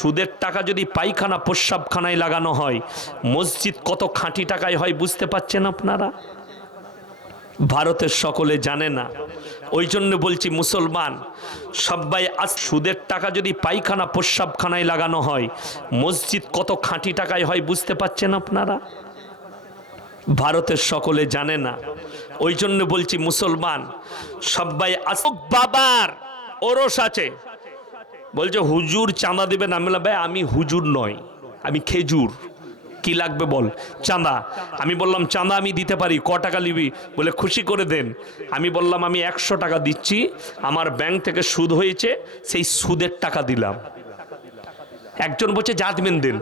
সুদের টাকা যদি পায়খানা প্রস্রাবখানায় লাগানো হয়, মসজিদ কত খাঁটি টাকায় হয় বুঝতে পাচ্ছেন আপনারা? ভারতের সকলে জানে না। ওই জন্য বলছি মুসলমান সবাই, আজ সুদের টাকা যদি পায়খানা প্রস্রাবখানায় লাগানো হয়, মসজিদ কত খাঁটি টাকায় হয় বুঝতে পাচ্ছেন আপনারা? ভারতের সকলে জানে না। ওই জন্য বলছি মুসলমান সবাই, বাবার ওরস আছে, বলছে হুজুর চাঁদা দিবেন। আমি বললাম ভাই আমি হুজুর নয়, আমি খেজুর, কি লাগবে বল? চাঁদা। আমি বললাম চাঁদা আমি দিতে পারি, ক টাকা নিবি? বলে খুশি করে দেন। আমি বললাম আমি 100 টাকা দিচ্ছি, আমার ব্যাংক থেকে সুদ হয়েছে, সেই সুদের টাকা দিলাম। একজন বলছে যা দিবেন দেন,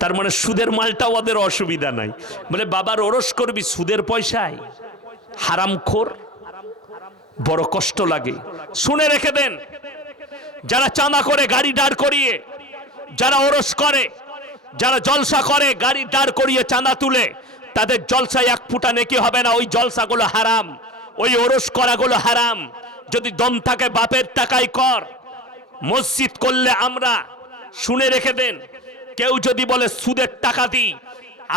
তার মানে সুদের মালটাও ওদের অসুবিধা নাই। বলে বাবার ওরস করবি সুদের পয়সায়, হারামখোর। বড় কষ্ট লাগে। শুনে রেখে দেন, যারা চাঁদা করে গাড়ি দাঁড় করিয়ে, যারা ওরস করে, যারা জলসা করে গাড়ি দাঁড় করিয়ে চাঁদা তুলে, তাদের জলসায় 1 ফুটা নেকি হবে না। ওই জলসাগুলো হারাম, ওই ওরস করাগুলো হারাম। যদি দম থাকে বাপের টাকায় কর। মসজিদ করলে আমরা, শুনে রেখে দেন, কেউ যদি বলে সুদের টাকা দিই,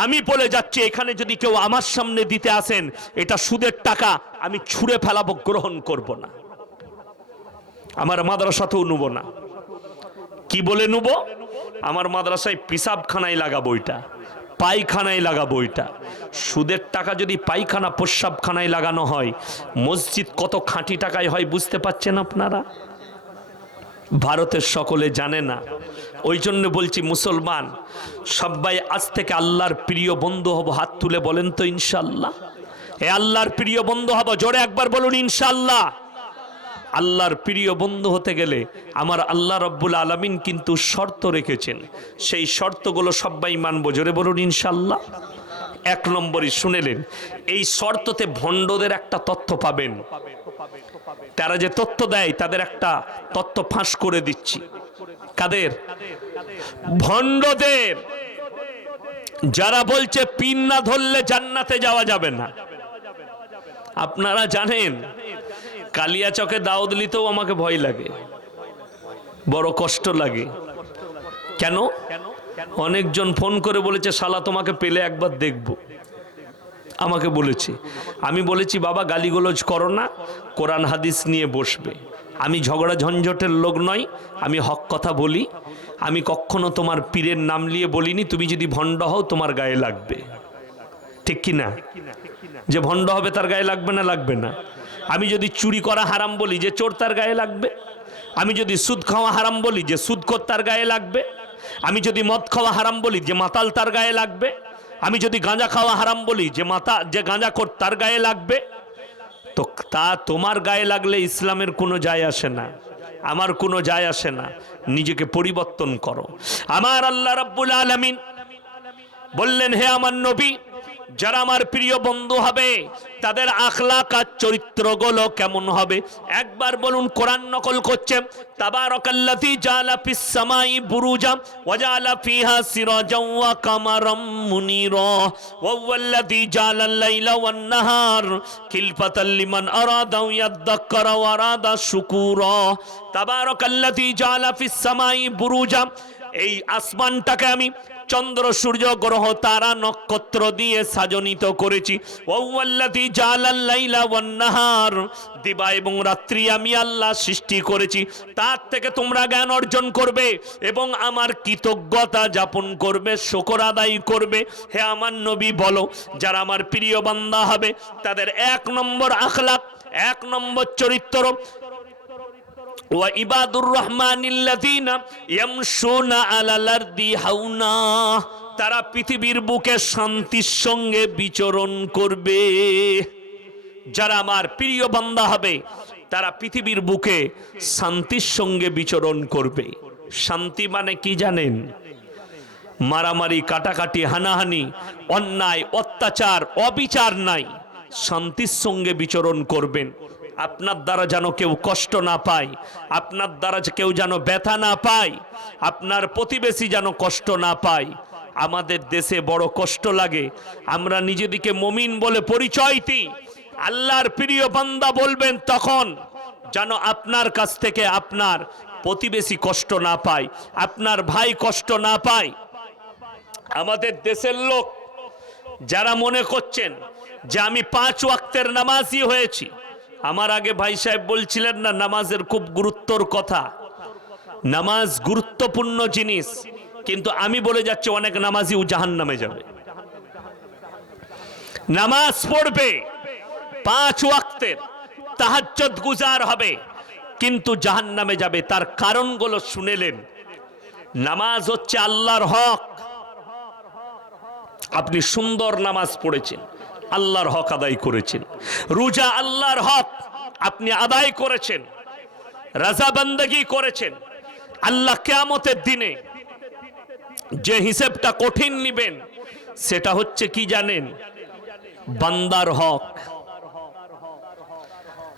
আমি বলে যাচ্ছি এখানে যদি কেউ আমার সামনে দিতে আসেন এটা সুদের টাকা, আমি ছুঁড়ে ফেলাবো, গ্রহণ করব না। আমার মাদ্রাসাতেও নেব না। কি বলে নেব? আমার মাদ্রাসায় পিসাবখানায় লাগাবো, এটা পায়খানায় লাগাবো। এটা সুদের টাকা যদি পায়খানা প্রস্রাবখানায় লাগানো হয়, মসজিদ কত খাঁটি টাকায় হয় বুঝতে পাচ্ছেন আপনারা? ভারতের সকলে জানে না। ওই জন্য বলছি মুসলমান সবাই আজ থেকে আল্লাহর প্রিয় বন্ধু হব। হাত তুলে বলেন তো ইনশাআল্লাহ। এ আল্লাহর প্রিয় বন্ধু হব, জোরে একবার বলুন ইনশাআল্লাহ। আল্লাহর প্রিয় বন্ধু হতে গেলে আমার আল্লাহ রব্বুল আলামিন কিন্তু শর্ত রেখেছেন, সেই শর্তগুলো সবাই মানব, জোরে বলুন ইনশাআল্লাহ। 1 নম্বরই শুনেলেন, এই শর্ততে ভণ্ডদের একটা তথ্য পাবেন। তারা যে তথ্য দেয় তাদের একটা তথ্য ফাঁস করে দিচ্ছি। কাদের? ভণ্ডদের। যারা বলছে পিন না ধরলে জান্নাতে যাওয়া যাবে না। আপনারা জানেন কালিয়াচকে দাওয়াত দিতেও আমাকে ভয় লাগে, বড় কষ্ট লাগে। কেন? অনেকজন ফোন করে বলেছে শালা তোমাকে পেলে একবার দেখব, আমাকে বলেছে। আমি বলেছি বাবা গালিগোলজ করো না, কোরআন হাদিস নিয়ে বসবে। আমি ঝগড়া ঝঞ্ঝটের লোক নই, আমি হক কথা বলি। আমি কখনো তোমার পীরের নাম নিয়ে বলিনি তুমি যদি ভণ্ড হও তোমার গায়ে লাগবে, ঠিক কি না? যে ভণ্ড হবে তার গায়ে লাগবে না? লাগবে না। আমি যদি চুরি করা হারাম বলি, যে চোর তার গায়ে লাগবে। আমি যদি সুদ খাওয়া হারাম বলি, যে সুদখোর তার গায়ে লাগবে। আমি যদি মদ খাওয়া হারাম বলি, যে মাতাল তার গায়ে লাগবে। আমি যদি গাঁজা খাওয়া হারাম বলি, যে গাঁজাখোর তার গায়ে লাগবে। তো তা তোমার গায়ে লাগলে ইসলামের কোনো যায় আসে না, আমার কোনো যায় আসে না। নিজেকে পরিবর্তন করো। আমার আল্লাহ রাব্বুল আলামিন বললেন, হে আমার নবী, যারা আমার প্রিয় বন্ধু হবে তাদের আখলাক আর চরিত্রগুলো কেমন হবে? একবার বলুন। কোরআন নকল করছে, তাবারাকাল্লাযী জাআলা ফিস সামাই বুরুজা ওয়া জাআলা ফিহা সিরাজাও ওয়া কামারাম মুনীরা ওয়া হুয়াল্লাযী জাআলাল লাইলা ওয়ান নাহার খিলফাতাল লিমান আরাদা ইয়াদ্দাক্কারা ওয়া আরাদা শুকুরা। তাবারাকাল্লাযী জাআলা ফিস সামাই বুরুজা, এই আসমানটাকে আমি চন্দ্র সূর্য গ্রহ তারা নক্ষত্র দিয়ে সাজনিত করেছি। ওয়াল্লাযী জাআলাল লাইলা ওয়ান নাহার, দিবা এবং রাত্রি আমি আল্লাহ সৃষ্টি করেছি। তার থেকে তোমরা জ্ঞান অর্জন করবে এবং আমার কৃতজ্ঞতা যাপন করবে, শুকর আদায় করবে। হে আমার নবী বলো, যারা আমার প্রিয় বান্দা হবে তাদের 1 নম্বর আখলাক, 1 নম্বর চরিত্র, ওয়া ইবাদুর রহমানিল্লাযীনা ইয়ামশুনা আলাল আরদি হাওনা, তারা পৃথিবীর বুকে শান্তির সঙ্গে বিচরণ করবে। যারা আমার প্রিয় বান্দা হবে তারা পৃথিবীর বুকে শান্তির সঙ্গে বিচরণ করবে। শান্তি মানে কি জানেন? মারামারি, কাটাকাটি, হানাহানি, অন্যায়, অত্যাচার, অবিচার নাই। শান্তির সঙ্গে বিচরণ করবেন। আপনার দ্বারা যেন কেউ কষ্ট না পায়, আপনার দ্বারা কেউ যেন ব্যথা না পায়, আপনার প্রতিবেশী যেন কষ্ট না পায়। আমাদের দেশে বড় কষ্ট লাগে, আমরা নিজেদিকে মুমিন বলে পরিচয় দিই, আল্লাহর প্রিয় বান্দা বলবেন তখন যেন আপনার কাছ থেকে আপনার প্রতিবেশী কষ্ট না পায়, আপনার ভাই কষ্ট না পায়। আমাদের দেশের লোক যারা মনে করছেন যে আমি 5 ওয়াক্তের নামাজি হয়েছি, আমার আগে ভাই সাহেব বলছিলেন না নামাজের খুব গুরুত্বর কথা, নামাজ গুরুত্বপূর্ণ জিনিস, কিন্তু আমি বলে যাচ্ছি অনেক নামাজিও জাহান্নামে যাবে। নামাজ পড়বে 5 ওয়াক্তের, তাহাজ্জুদ গুজার হবে, কিন্তু জাহান্নামে যাবে। তার কারণগুলো শুনেলেন। নামাজ হচ্ছে আল্লাহর হক। আপনি সুন্দর নামাজ পড়েছেন, আল্লাহর হক আদায় করেছেন। রোজা আল্লাহর হক, আপনি আদায় করেছেন, রাজা বান্দাগি করেছেন। আল্লাহ কিয়ামতের দিনে যে হিসাবটা কঠিন নেবেন সেটা হচ্ছে কি জানেন? বান্দার হক।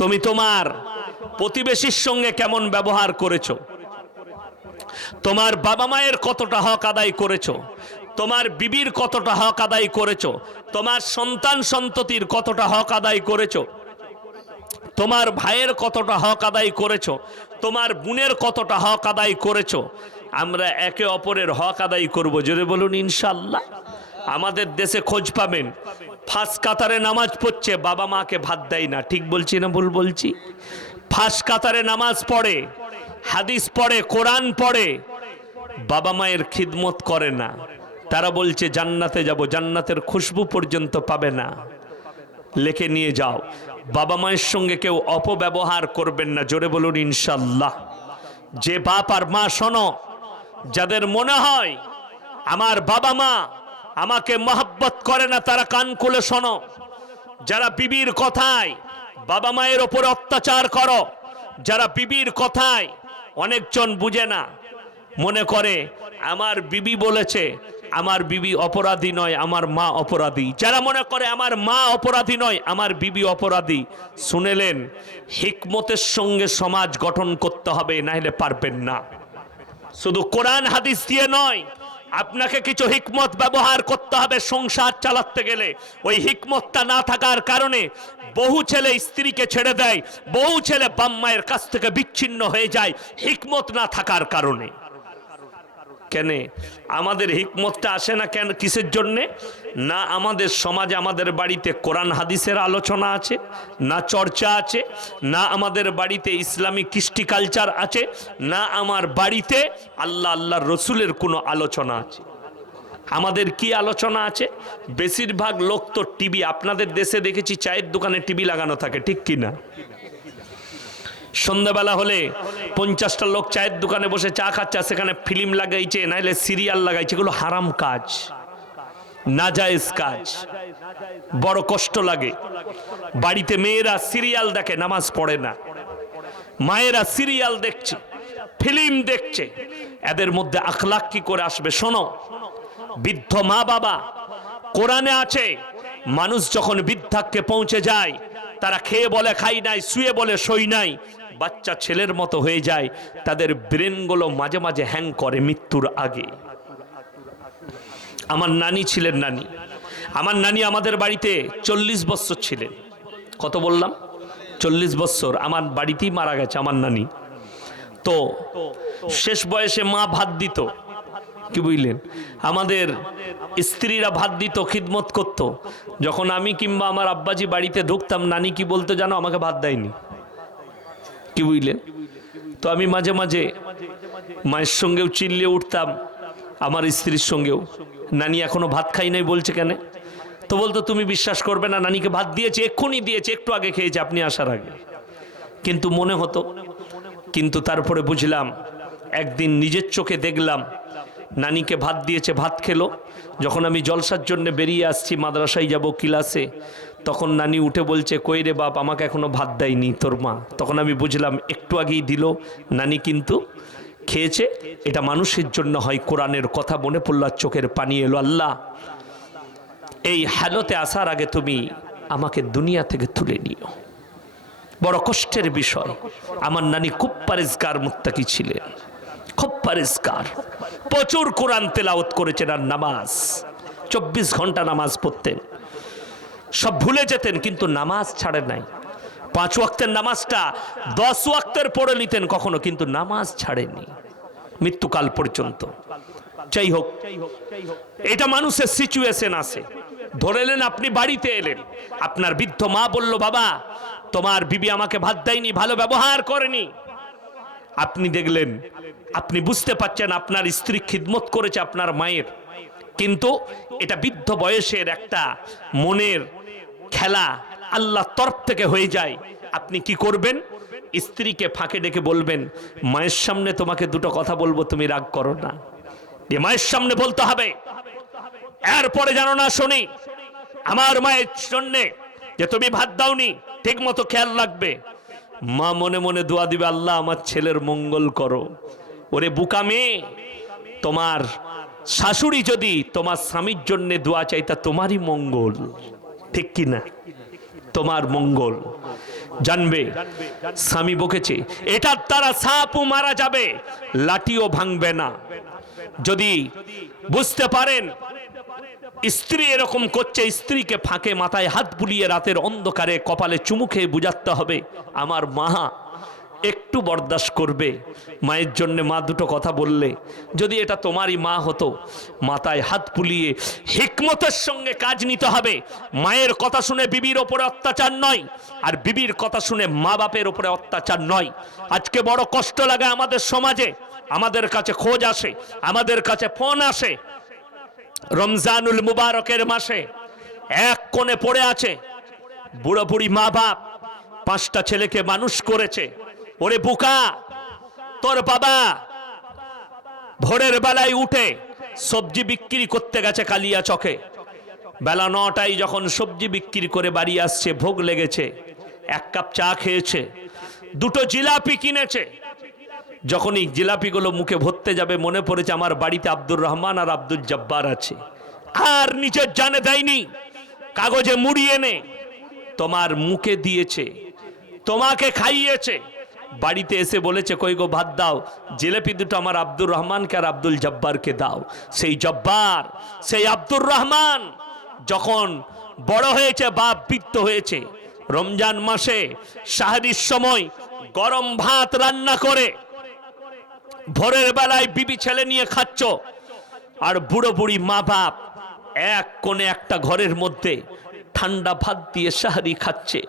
তুমি তোমার প্রতিবেশীর সঙ্গে কেমন ব্যবহার করেছো, তোমার বাবা মায়ের কতটা হক আদায় করেছো, তোমার বিবির কতটা হক আদায় করেছো, তোমার সন্তান সন্ততির কতটা হক আদায় করেছো, তোমার ভাইয়ের কতটা হক আদায় করেছো, তোমার বোনের কতটা হক আদায় করেছো। আমরা একে অপরের হক আদায় করব, জোরে বলুন ইনশাআল্লাহ। আমাদের দেশে খোঁজ পাবেন ফার্স্ট কাতারে নামাজ পড়ছে, বাবা মাকে ভাত দেয় না। ঠিক বলছি না ভুল বলছি? ফার্স্ট কাতারে নামাজ পড়ে, হাদিস পড়ে, কোরআন পড়ে, বাবা মায়ের খিদমত করে না। তারা বলছে জান্নাতে যাব, জান্নাতের খুশবু পর্যন্ত পাবে না। লিখে নিয়ে যাও, বাবা মায়ের সঙ্গে কেউ অপব্যবহার করবেন না, জোরে বলুন ইনশাআল্লাহ। যে বাপ আর মা শোনো, যাদের মনে হয় আমার বাবা মা আমাকে মহব্বত করে না, তারা কান খুলে শোনো। যারা বিবির কথায় বাবা মায়ের ওপর অত্যাচার করো, যারা বিবির কথায়, অনেকজন বুঝে না, মনে করে আমার বিবি বলেছে, আমার বিবি অপরাধী নয়, আমার মা অপরাধী। যারা মনে করে আমার মা অপরাধী নয়, আমার বিবি অপরাধী, শুনেলেন হিকমতের সঙ্গে সমাজ গঠন করতে হবে, নাহলে পারবেন না। শুধু কোরআন হাদিস দিয়ে নয়, আপনাকে কিছু হিকমত ব্যবহার করতে হবে সংসার চালাতে গেলে। ওই হিকমতটা না থাকার কারণে বহু ছেলে স্ত্রীকে ছেড়ে দেয়, বহু ছেলে বাপ মায়ের কাছ থেকে বিচ্ছিন্ন হয়ে যায়, হিকমত না থাকার কারণে। কেন আমাদের হিকমতটা আসে না? কেন, কিসের জন্যে? না আমাদের সমাজে, আমাদের বাড়িতে কোরআন হাদিসের আলোচনা আছে, না চর্চা আছে, না আমাদের বাড়িতে ইসলামী কৃষ্টি কালচার আছে, না আমার বাড়িতে আল্লাহ আল্লাহর রসুলের কোনো আলোচনা আছে। আমাদের কি আলোচনা আছে? বেশিরভাগ লোক তো টিভি, আপনাদের দেশে দেখেছি চায়ের দোকানে টিভি লাগানো থাকে, ঠিক কিনা? সন্ধ্যাবেলা হলে 50টা লোক চায়ের দোকানে বসে চা খাচ্ছে, সেখানে ফিল্ম লাগাইছে, নাইলে সিরিয়াল লাগাইছে। এগুলো হারাম কাজ, নাজায়েজ কাজ, বড় কষ্ট লাগে। বাড়িতে মেয়েরা সিরিয়াল দেখে, নামাজ পড়ে না। মায়েরা সিরিয়াল দেখছে, ফিল্ম দেখছে, এদের মধ্যে আখলাক কি করে আসবে? শোনো, বৃদ্ধ মা বাবা, কোরআনে আছে মানুষ যখন বৃদ্ধাক্যে পৌঁছে যায়, তারা খেয়ে বলে খাই নাই, শুয়ে বলে সই নাই, বাচ্চা ছেলের মতো হয়ে যায়, তাদের ব্রেনগুলো মাঝে মাঝে হ্যাং করে মৃত্যুর আগে। আমার নানি ছিলেন, আমার নানি আমাদের বাড়িতে 40 বছর ছিলেন। কত বললাম? 40 বছর আমার বাড়িতেই মারা গেছে আমার নানি। তো শেষ বয়সে মা ভাত দিত, কি বুঝলেন, আমাদের স্ত্রীরা ভাত দিত, খিদমত করত। যখন আমি কিংবা আমার আব্বাজি বাড়িতে ঢুকতাম, নানি কি বলতো জানো? আমাকে ভাত দেয়নি, কি বুঝলেন। তো আমি মাঝে মাঝে মায়ের সঙ্গেও চিল্লিয়ে উঠতাম, আমার স্ত্রীর সঙ্গেও, নানি এখনো ভাত খাই নাই বলছে কেন? তো বলতো তুমি বিশ্বাস করবে না, নানিকে ভাত দিয়েছে, এক্ষুনি দিয়েছে, একটু আগে খেয়েছে আপনি আসার আগে। কিন্তু মনে হতো, কিন্তু তারপরে বুঝলাম, একদিন নিজের চোখে দেখলাম নানিকে ভাত দিয়েছে, ভাত খেলো। যখন আমি জলসার জন্য বেরিয়ে আসছি, মাদ্রাসায় যাব ক্লাসে, তখন নানি উঠে বলছে, কই রে বাপ, আমাকে এখনো ভাত দেয়নি তোর মা। তখন আমি বুঝলাম একটু আগেই দিল, নানি কিন্তু খেয়েছে। এটা মানুষের জন্য হয়। কোরআনের কথা মনে পড়ল, চোখের পানি এলো। আল্লাহ, এই হালতে আসার আগে তুমি আমাকে দুনিয়া থেকে তুলে নিও। বড় কষ্টের বিষয়। আমার নানি খুব পরেজগার মুত্তাকি ছিলেন, খুব পরেজগার, প্রচুর কোরআন তেলাওয়াত করেছেন। আর নামাজ 24 ঘন্টা নামাজ পড়তেন, সব ভুলে যেতেন কিন্তু নামাজ ছাড়ে নাই। 5 ওয়াক্তের নামাজটা 10 ওয়াক্তের পড়ে নিতেন কখনো, কিন্তু নামাজ ছাড়েনি মৃত্যুকাল পর্যন্ত। যাই হোক, এটা মানুষের সিচুয়েশন আছে। ধরে এলেন আপনি বাড়িতে এলেন, আপনার বৃদ্ধ মা বলল, বাবা তোমার বিবি আমাকে ভাত দেয়নি, ভালো ব্যবহার করেনি। আপনি দেখলেন, আপনি বুঝতে পারছেন আপনার স্ত্রী খিদমত করেছে আপনার মায়ের, কিন্তু এটা বৃদ্ধ বয়সের একটা মনের খেলা, আল্লাহর তরফ থেকে হয়ে যায়। আপনি কি করবেন? স্ত্রীকে ফাঁকে ডেকে বলবেন, মায়ের সামনে তোমাকে দুটো কথা বলবো, তুমি রাগ করো না। মায়ের সামনে বলতে হবে, এরপরে জানো না শুনি আমার মায়ের জন্যে যে তুমি ভাত দাওনি, ঠিক মতো খেয়াল রাখবে। মা মনে মনে দোয়া দিবে, আল্লাহ আমার ছেলের মঙ্গল করো। ওরে বুকা মেয়ে, তোমার শাশুড়ি যদি তোমার স্বামীর জন্য দোয়া চাই, তা তোমারই মঙ্গল, ঠিক কি না? তোমার মঙ্গল জানবে। স্বামী বকেছে, এটার দ্বারা সাপও মারা যাবে, লাঠিও ভাঙবে না। যদি বুঝতে পারেন স্ত্রী এরকম করছে, স্ত্রীকে ফাঁকে মাথায় হাত বুলিয়ে রাতের অন্ধকারে কপালে চুমু খেয়ে বুঝাতে হবে, আমার মা একটু বরদাস্ত করবে। মায়ের জন্য মা দুটো কথা বললে, যদি এটা তোমারই মা হতো, মাথায় হাত বুলিয়ে হিকমতের সঙ্গে কাজ নিতে হবে। মায়ের কথা শুনে বিবির ওপরে অত্যাচার নয়, আর বিবির কথা শুনে মা বাপের ওপরে অত্যাচার নয়। আজকে বড় কষ্ট লাগে আমাদের সমাজে, আমাদের কাছে খোঁজ আসে, আমাদের কাছে ফোন আসে, রমজানুল মুবারকের মাসে এক কোণে পড়ে আছে বুড়ো বুড়ি মা বাপ, 5টা ছেলেকে মানুষ করেছে। ওরে বুকা, তোর বাবা ভোরের বেলায় উঠে সবজি বিক্রি করতে গেছে কালিয়া চকে, বেলা 9টায় যখন সবজি বিক্রি করে বাড়ি আসছে, ভোগ লেগেছে, 1 কাপ চা খেয়েছে, 2টো জিলাপি কিনেছে। যখনই জিলাপিগুলো মুখে ভরতে যাবে, মনে পড়েছে আমার বাড়িতে আব্দুর রহমান আর আব্দুল জব্বার আছে, আর নিজের জানে দেয়নি, কাগজে মুড়িয়ে এনে তোমার মুখে দিয়েছে, তোমাকে খাইয়েছে। বাড়িতে এসে বলেছে, কই গো ভাত দাও, জিলাপি দুটো আমার আব্দুর রহমানকে আর আব্দুল জব্বারকে দাও। সেই জব্বার, সেই আব্দুর রহমান যখন বড় হয়েছে, বাপ বৃদ্ধ হয়েছে, রমজান মাসে সাহরির সময় গরম ভাত রান্না করে ভোরের বেলায় বিবি ছেলে নিয়ে খাচ্ছ, আর বুড়ো বুড়ি মা বাপ এক কোণে একটা ঘরের মধ্যে ঠান্ডা ভাত দিয়ে সাহারি খাচ্ছে,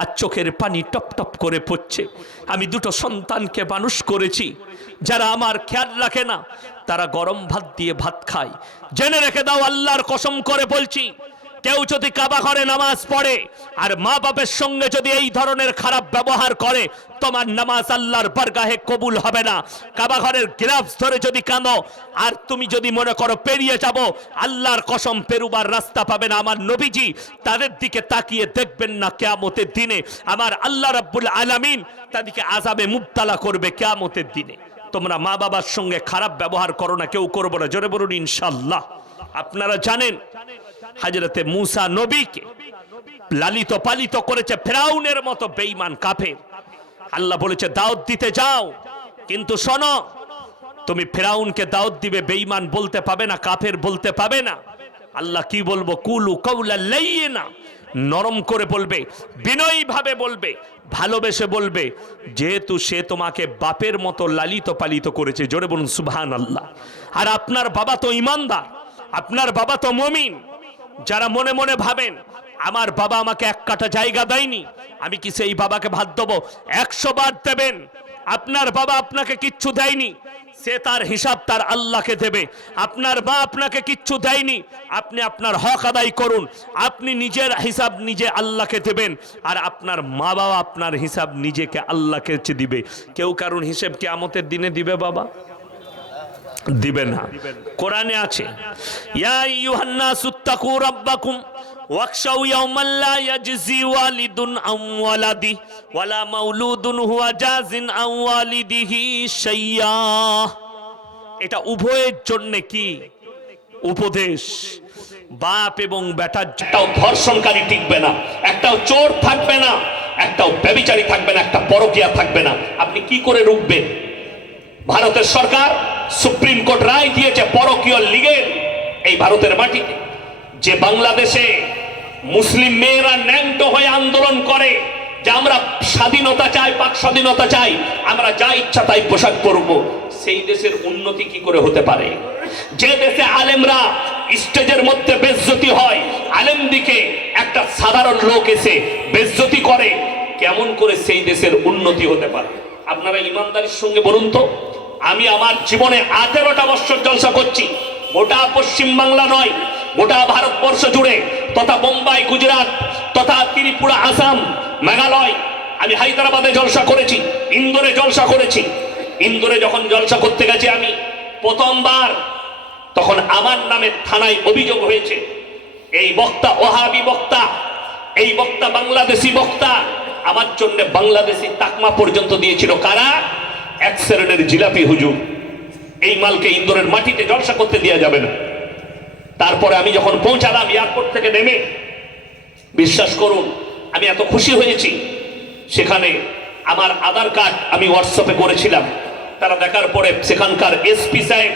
আর চোখের পানি টপ টপ করে পড়ছে। আমি 2টো সন্তানকে মানুষ করেছি, যারা আমার খেয়াল রাখে না, তারা গরম ভাত দিয়ে ভাত খায়। জেনে রেখে দাও, আল্লাহর কসম করে বলছি, কেউ যদি কাবা ঘরে নামাজ পড়ে আর মা বাপের সঙ্গে যদি এই ধরনের খারাপ ব্যবহার করে, তোমার নামাজ আল্লাহর বারগাহে কবুল হবে না। কাবা ঘরের গ্লাভস ধরে যদি কাঁদো আর তুমি যদি মনে করো পেরিয়ে যাব, আল্লাহর কসম পেরুবার রাস্তা পাবে না। আমার নবীজি তাদের দিকে তাকিয়ে দেখবেন না কিয়ামতের দিনে, আমার আল্লাহ রাব্বুল আলামিন তাদেরকে আযাবে মুবতালা করবে কিয়ামতের দিনে। তোমরা মা বাবার সঙ্গে খারাপ ব্যবহার করো না, কেউ করবো না, জোরে বলুন ইনশাআল্লাহ। আপনারা জানেন হযরতে মূসা নবীকে লালিত পালিত করেছে ফেরাউনের মতো বেঈমান কাফের। আল্লাহ বলেছে দাওয়াত দিতে যাও, কিন্তু শোনো, তুমি ফেরাউনকে দাওয়াত দিবে, বেঈমান বলতে পাবে না, কাফের বলতে পাবে না। আল্লাহ কি বলবো, কুলু কাউলা লাইয়িনা, নরম করে বলবে, বিনয়ী ভাবে বলবে, ভালোবেসে বলবে, যেহেতু সে তোমাকে বাপের মতো লালিত পালিত করেছে। জোরে বলুন সুবহানাল্লাহ। আর আপনার বাবা তো ঈমানদার, আপনার বাবা তো মুমিন। যারা মনে মনে ভাবেন আমার বাবা আমাকে 1 কাঠা জায়গা দেয়নি, আমি কি সেই বাবাকে ভাত দেবো? 100 বার দেবেন। আপনার বাবা আপনাকে কিচ্ছু দেয়নি, সে তার হিসাব তার আল্লাহকে দেবে। আপনার মা আপনাকে কিচ্ছু দেয়নি, আপনি আপনার হক আদায় করুন, আপনি নিজের হিসাব নিজে আল্লাহকে দেবেন। আর আপনার মা বাবা আপনার হিসাব নিজেকে আল্লাহকে দিবে। কেউ কারণ হিসেব কিয়ামতের দিনে দিবে বাবা? দিবে না। কোরআনে আছে, ইয়া আইয়ুহান নাসু তাকু রাব্বাকুম ওয়াখশাউ ইয়াওমান লা ইয়াজজি ওয়ালিদুন আন ওয়ালাদি ওয়ালা মাউলুদুন হুয়া জাজিন আন ওয়ালিদিহি শাইয়্যা। এটা উভয়ের জন্য কি উপদেশ। বাপ এবং বেটার, একটাও ধর্ষণকারী টিকবে না, একটাও চোর থাকবে না, একটাও ব্যভিচারী থাকবে না, একটা পরকীয়া থাকবে না। আপনি কি করে রুখবেন? ভারতের সরকার সুপ্রিম কোর্ট রায় দিয়েছে, পরকীয় লীগের এই ভারতের মাটিতে যে বাংলাদেশে মুসলিম মেয়েরা ন্যাংটো হয়ে আন্দোলন করে, যে আমরা স্বাধীনতা চাই, পাক স্বাধীনতা চাই, আমরা যা ইচ্ছা তাই পোশাক পরব, সেই দেশের উন্নতি কি করে হতে পারে? যে দেশে আলেমরা স্টেজের মধ্যে বেজ্জতি হয়, আলেম দিকে একটা সাধারণ লোক এসে বেজ্জতি করে, কেমন করে সেই দেশের উন্নতি হতে পারে? আপনারা ইমানদারির সঙ্গে বলুন তো। আমি আমার জীবনে 18টা বছর জলসা করছি, গোটা পশ্চিম বাংলা নয়, গোটা ভারতবর্ষ জুড়ে, তথা বোম্বাই, গুজরাট, তথা ত্রিপুরা, আসাম, মেঘালয়, আমি হায়দ্রাবাদে জলসা করেছি, ইন্দোরে জলসা করেছি। ইন্দোরে যখন জলসা করতে গেছি আমি প্রথমবার, তখন আমার নামে থানায় অভিযোগ হয়েছে, এই বক্তা ওহাবি বক্তা, এই বক্তা বাংলাদেশি বক্তা। আমার জন্য বাংলাদেশি তাকমা পর্যন্ত দিয়েছিল কারা? এক শ্রেণীর জিলাপি হুজুর। এই মালকে ইন্দোরের মাটিতে জলসা করতে দেওয়া যাবে না। তারপরে আমি যখন পৌঁছালাম এয়ারপোর্ট থেকে নেমে, বিশ্বাস করুন আমি এত খুশি হয়েছি। সেখানে আমার আধার কার্ড আমি হোয়াটসঅ্যাপে করেছিলাম, তারা দেখার পরে সেখানকার এসপি সাহেব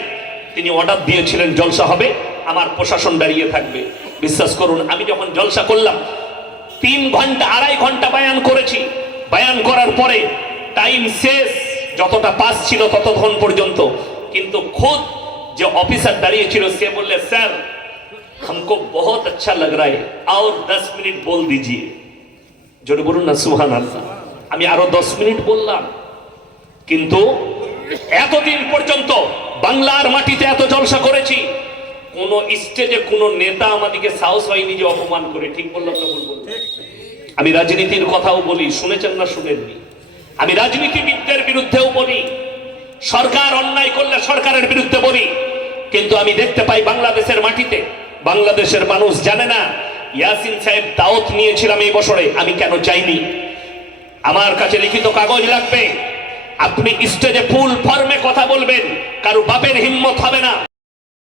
তিনি অর্ডার দিয়েছিলেন জলসা হবে, আমার প্রশাসন দাঁড়িয়ে থাকবে। বিশ্বাস করুন আমি যখন জলসা করলাম 3 ঘন্টা 2.5 ঘন্টা বয়ান করেছি। বয়ান করার পরে টাইম শেষ, যতটা পাস ছিল ততক্ষণ পর্যন্ত, কিন্তু খুদ যে অফিসার দাঁড়িয়ে ছিল সে বললে, স্যার हमको बहुत अच्छा लग रहा है और 10 मिनट बोल दीजिए। জোরে বলুন না সুবহানাল্লাহ। আমি আরো 10 মিনিট বললাম, কিন্তু এতদিন পর্যন্ত বাংলার মাটিতে এত জলসা করেছি, কোন স্টেজে কোন নেতা আমাদেরকে সাহস হয়নি যে অপমান করে। ঠিক বললাম না ভুল বললাম? আমি রাজনীতির কথাও বলি, শুনেছেন না শুনেননি? আমি রাজনীতিবিদদের বিরুদ্ধেও বলি, সরকার অন্যায় করলে সরকারের বিরুদ্ধে বলি, কিন্তু আমি দেখতে পাই বাংলাদেশের মাটিতে বাংলাদেশের মানুষ জানে না ইয়াসিন সাহেব দাওয়াত নিয়েছিলাম এই বছরে, আমি কেন চাইনি? আমার কাছে লিখিত কাগজ লাগবে। আপনি স্টেজে ফুল ফর্মে কথা বলবেন, কারো বাপের হিম্মত হবে না।